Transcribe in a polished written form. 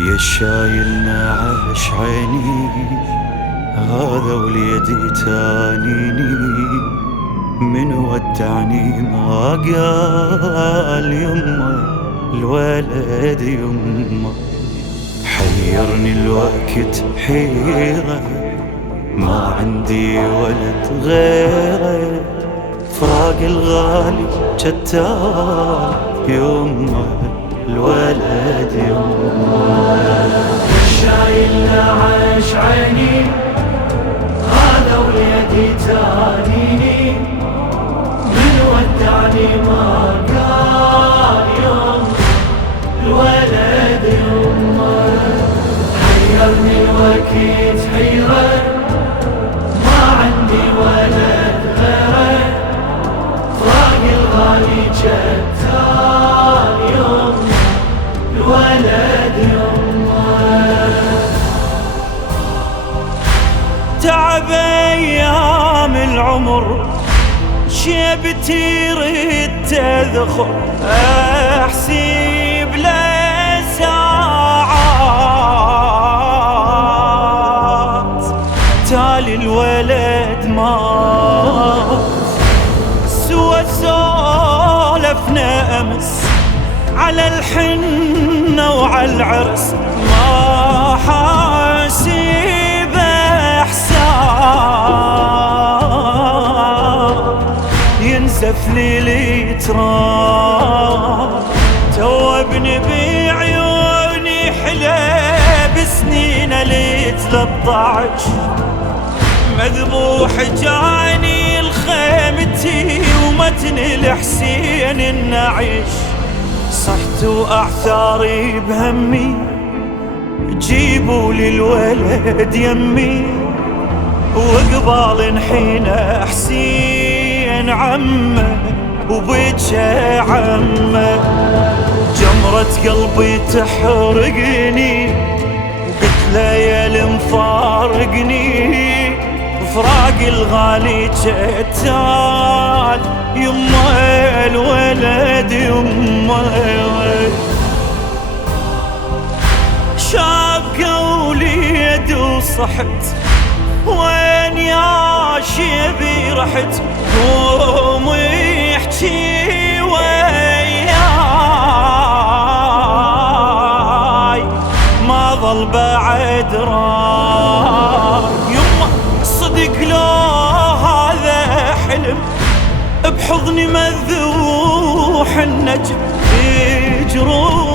يا شايلنا عاش عيني، هذا وليدي تانيني، من ودعني ما قال يمه الولد يمه. حيرني الوقت حيرة، ما عندي ولد غيره، فراق الغالي جتال يمه الولد يمه. شايلنا عاش عيني، هذا وليدي تانيني، من ودعني ما قال يوم الولد يمه. حيرني الوقت حيرة، ما عندي ولد غيره، فراق الغالي جتال يوم الولد يمه. تعب ايام العمر شيبتي ريت تذخر، احسب له ساعات تالي الولد مات. سوى سولفنا امس على الحنة وعلى العرس، ما حاسب احسان ينسف لي الاتراب. توبني بعيوني حلى بسنين لي 13، مذبوح جاني الخيمتي ومتن الحسين النعيش. صحت واعثاري بهمي، جيبوا لي الولد يمي، وقبال نحين حسين عمه وبجه عمه. جمرة قلبي تحرقني، وقلت له يا المفارقني، فراق الغالي جتال يمه الولد يمه. شاب قولي وصحت، وين يا شيبي رحت؟ قوم احكي وياي، ما ظل بعد راي. يمه صدق لو هذا حلم، بحضني مذبوح النجم يجرون